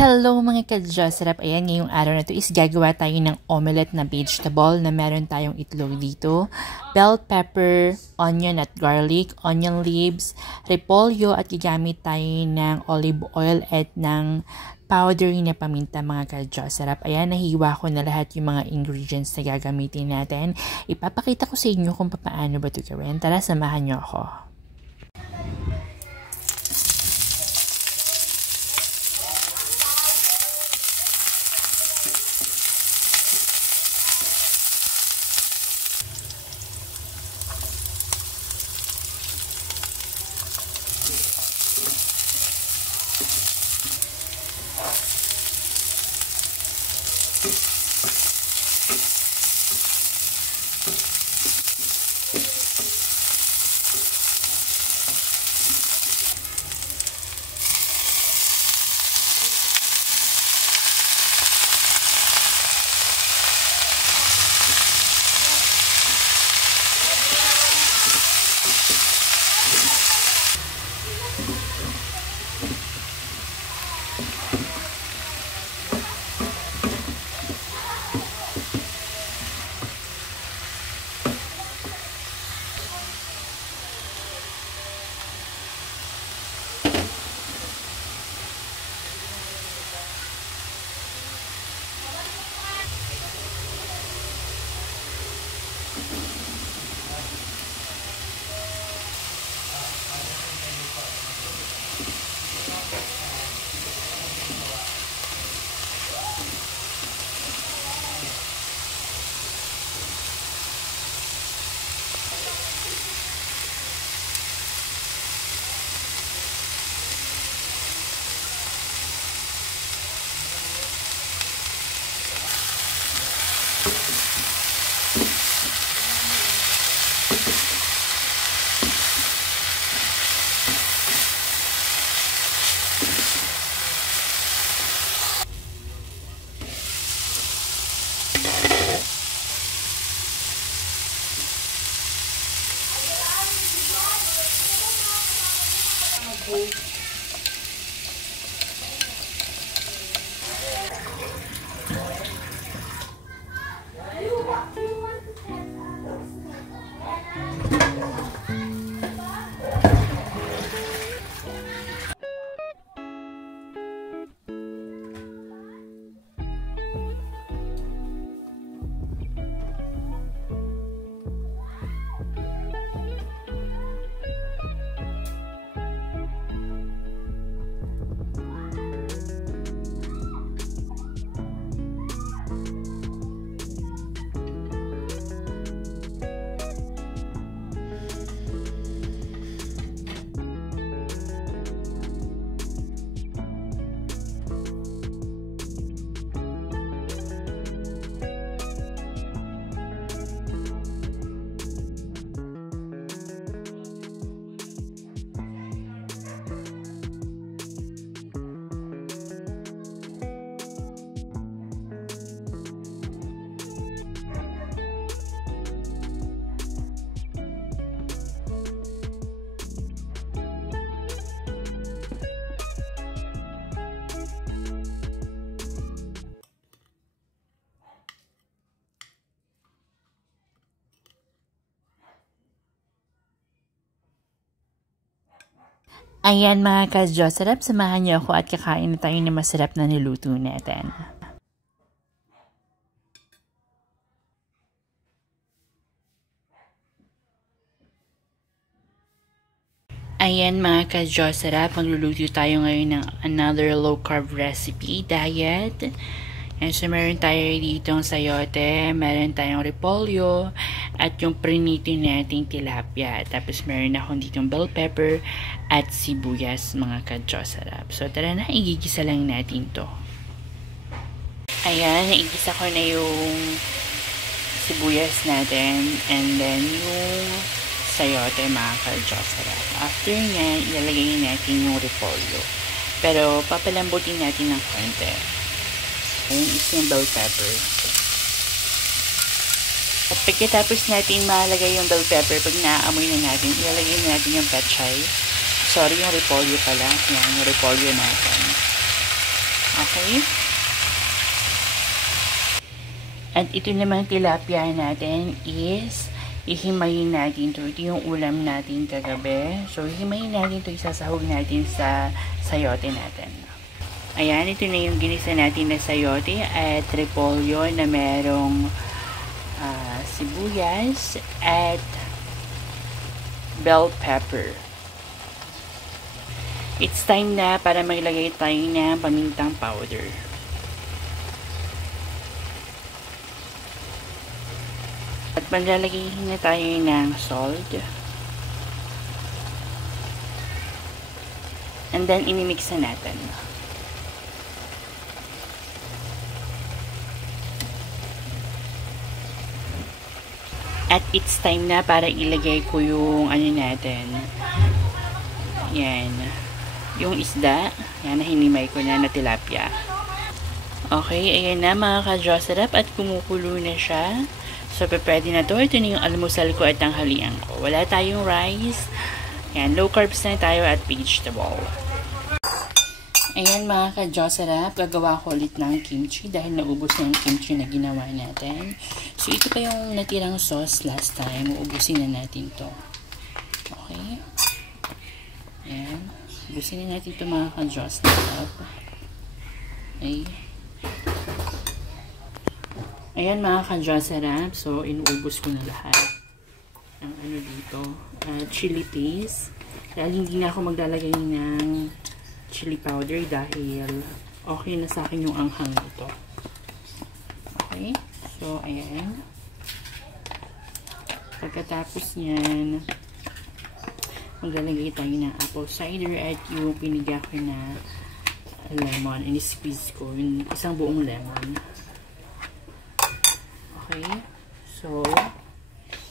Hello mga ka-Jocerap! Ayan, ngayong araw na to is gagawa tayo ng omelette na vegetable na meron tayong itlog dito, bell pepper, onion at garlic, onion leaves, repolyo at gagamit tayo ng olive oil at ng powder na paminta mga ka-Jocerap. Ayan, nahiwa ko na lahat yung mga ingredients na gagamitin natin. Ipapakita ko sa inyo kung paano ba ito gawin. Tara, samahan nyo ako. Ayan mga ka-Jocerap, samahan niyo ako at kakain na tayo ng masarap na niluto natin. Ayan mga ka-Jocerap, magluluto tayo ngayon ng another low-carb recipe, diet. And so meron tayo dito ang sayote, meron tayong repolyo, at yung prinito nating tilapia. Tapos meron akong ditong bell pepper at sibuyas mga ka-Jocerap. So tara na, igigisa lang natin to. Ayan, naigisa ko na yung sibuyas natin. And then yung sayote mga ka-Diyos-sarap. After nyan, ilalagay natin yung repolyo. Pero papalambutin natin ng konti. Ayan is yung bell pepper. At pagkatapos natin malagay yung bell pepper, pag naaamoy na natin, ilalagay na natin yung pechay. Sorry, yung repolyo pala. Yan, yung repolyo natin. Okay? At ito naman tilapia natin is ihimayin natin ito. Ito yung ulam natin kagabi. So, ihimayin natin ito. Isasahog natin sa sayote natin. Ayan, ito na yung ginisa natin na sayote at repolyo na merong sibuyas at bell pepper. It's time na para maglagay tayo ng pamintang powder. At maglalagay na tayo ng salt. And then, imimix na natin. At it's time na para ilagay ko yung ano natin. Yan. Yung isda. Yan, nahinimay ko na tilapia. Okay, ayan na mga ka-Diyos-sarap at kumukulo na siya. So, pwede na to. Ito na yung almusal ko at tanghalian ko. Wala tayong rice. Yan, low carbs na tayo at vegetable. Ayan mga ka-Diyos-sarap, gagawa ko ulit ng kimchi dahil naubos na yung kimchi na ginawa natin. So, ito pa yung natirang sauce last time. Uubusin na natin to. Okay. Ayan. Ubusin na natin ito mga ka-Diyos-sarap. Okay. Ayan mga ka-Diyos-sarap. So, inuubos ko na lahat. Ang ano dito. Chili paste. Dahil hindi na ako maglalagay ng chili powder dahil okay na sa akin yung anghang nito. Okay. So, ayan. Pagkatapos yan, maglalagay tayo ng apple cider at yung pinigya ko na lemon. In-squeeze ko yung isang buong lemon. Okay. So,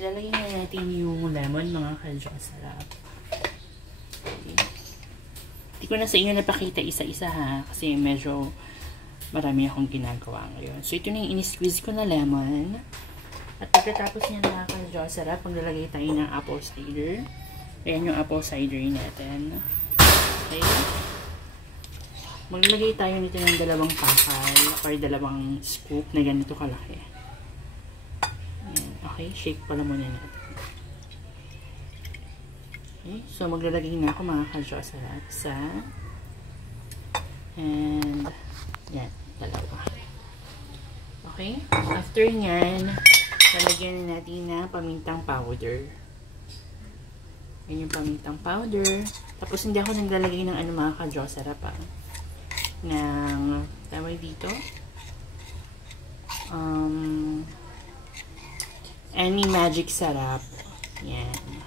ilalagay na natin yung lemon mga ka-Diyos-sarap. Okay. Hindi ko na sa inyo napakita isa-isa ha, kasi medyo marami akong ginagawa ngayon. So, ito na yung in-squeeze ko na lemon. At pagkatapos niya mga ka-Diyos-sarap, maglalagay tayo ng apple cider. Ayan yung apple cider natin. Okay. Maglalagay tayo nito ng dalawang pakal or dalawang scoop na ganito kalaki. Ayan. Okay, shake pala muna natin. Okay, so maglalagay na ako mga ka-Diyos-sarap sa and yan, dalawa. Okay, after nyan, lalagyan na natin na pamintang powder. Yan yung pamintang powder. Tapos hindi ako naglalagay ng ano mga ka-Diyos-sarap ng tawag dito any magic sarap. Yan.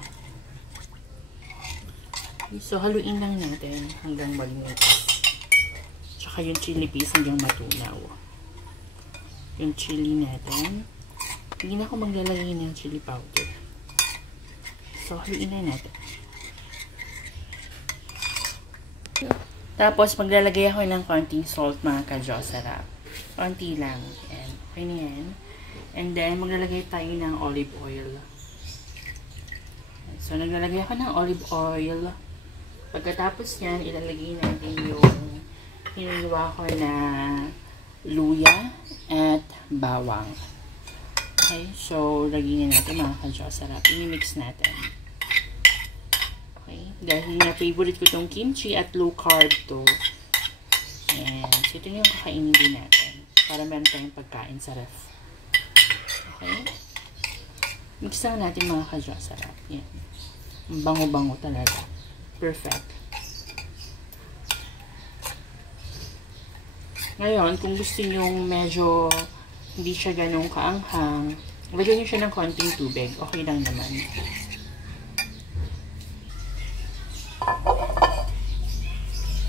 So, haluin lang natin hanggang mag-mix. Tsaka yung chili paste hanggang matunaw. Yung chili natin. Hindi na ako maglalagay ng chili powder. So, haluin na natin. Tapos, maglalagay ako ng konting salt mga ka-Diyos-sarap. Konti lang. Yan. Okay na yan. And then, maglalagay tayo ng olive oil. So, naglalagay ako ng olive oil. Pagkatapos yan, ilalagay natin yung hiniwa ko na luya at bawang. Okay, so lagyan natin mga ka-Diyos-sarap. I-mix natin. Okay, dahil na-favorite ko tong kimchi at low carb to. Ayan, so ito yung kakainin din natin para meron tayong pagkain sa ref. Okay, mix lang natin mga ka-Diyos-sarap. Yan, bango-bango talaga. Perfect. Ngayon, kung gusto nyo medyo hindi siya ganun kaanghang, lagyan nyo siya ng konting tubig. Okay lang naman.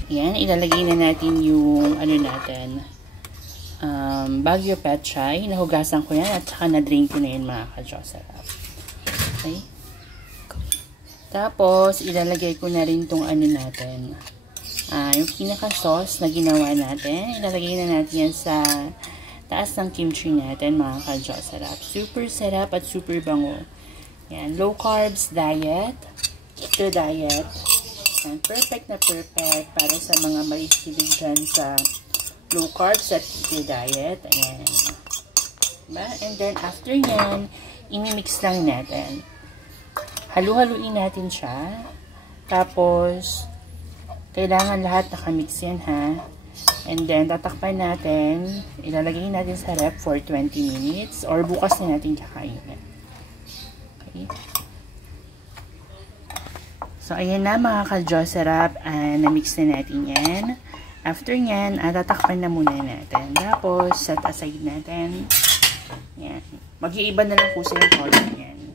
Yan, ilalagay na natin yung ano natin, Baguio Pechay. Nahugasan ko yan at saka na-drain ko na yun mga ka-Diyos-sarap. Okay? Tapos, ilalagay ko na rin tong ano natin. Yung pinaka-sauce na ginawa natin. Ilalagay na natin yan sa taas ng kimchi natin, mga ka-Diyos sarap. Super sarap at super bango. Yan, low carbs diet. Keto diet. Yan, perfect na perfect para sa mga mahihilig dyan sa low carbs at keto diet. Ayan. Diba? And then, after yan, imimix lang natin. Halu-haluin natin siya. Tapos, kailangan lahat nakamix yan, ha? And then, tatakpan natin. Ilalagay natin sa ref for 20 minutes. Or bukas na natin kakainin. Okay. So, ayan na mga ka-Diyos sarap. Na-mix na natin yan. After yan, tatakpan na muna natin. Tapos, set aside natin. Yan. Mag-iiba na lang po sa yung color yan.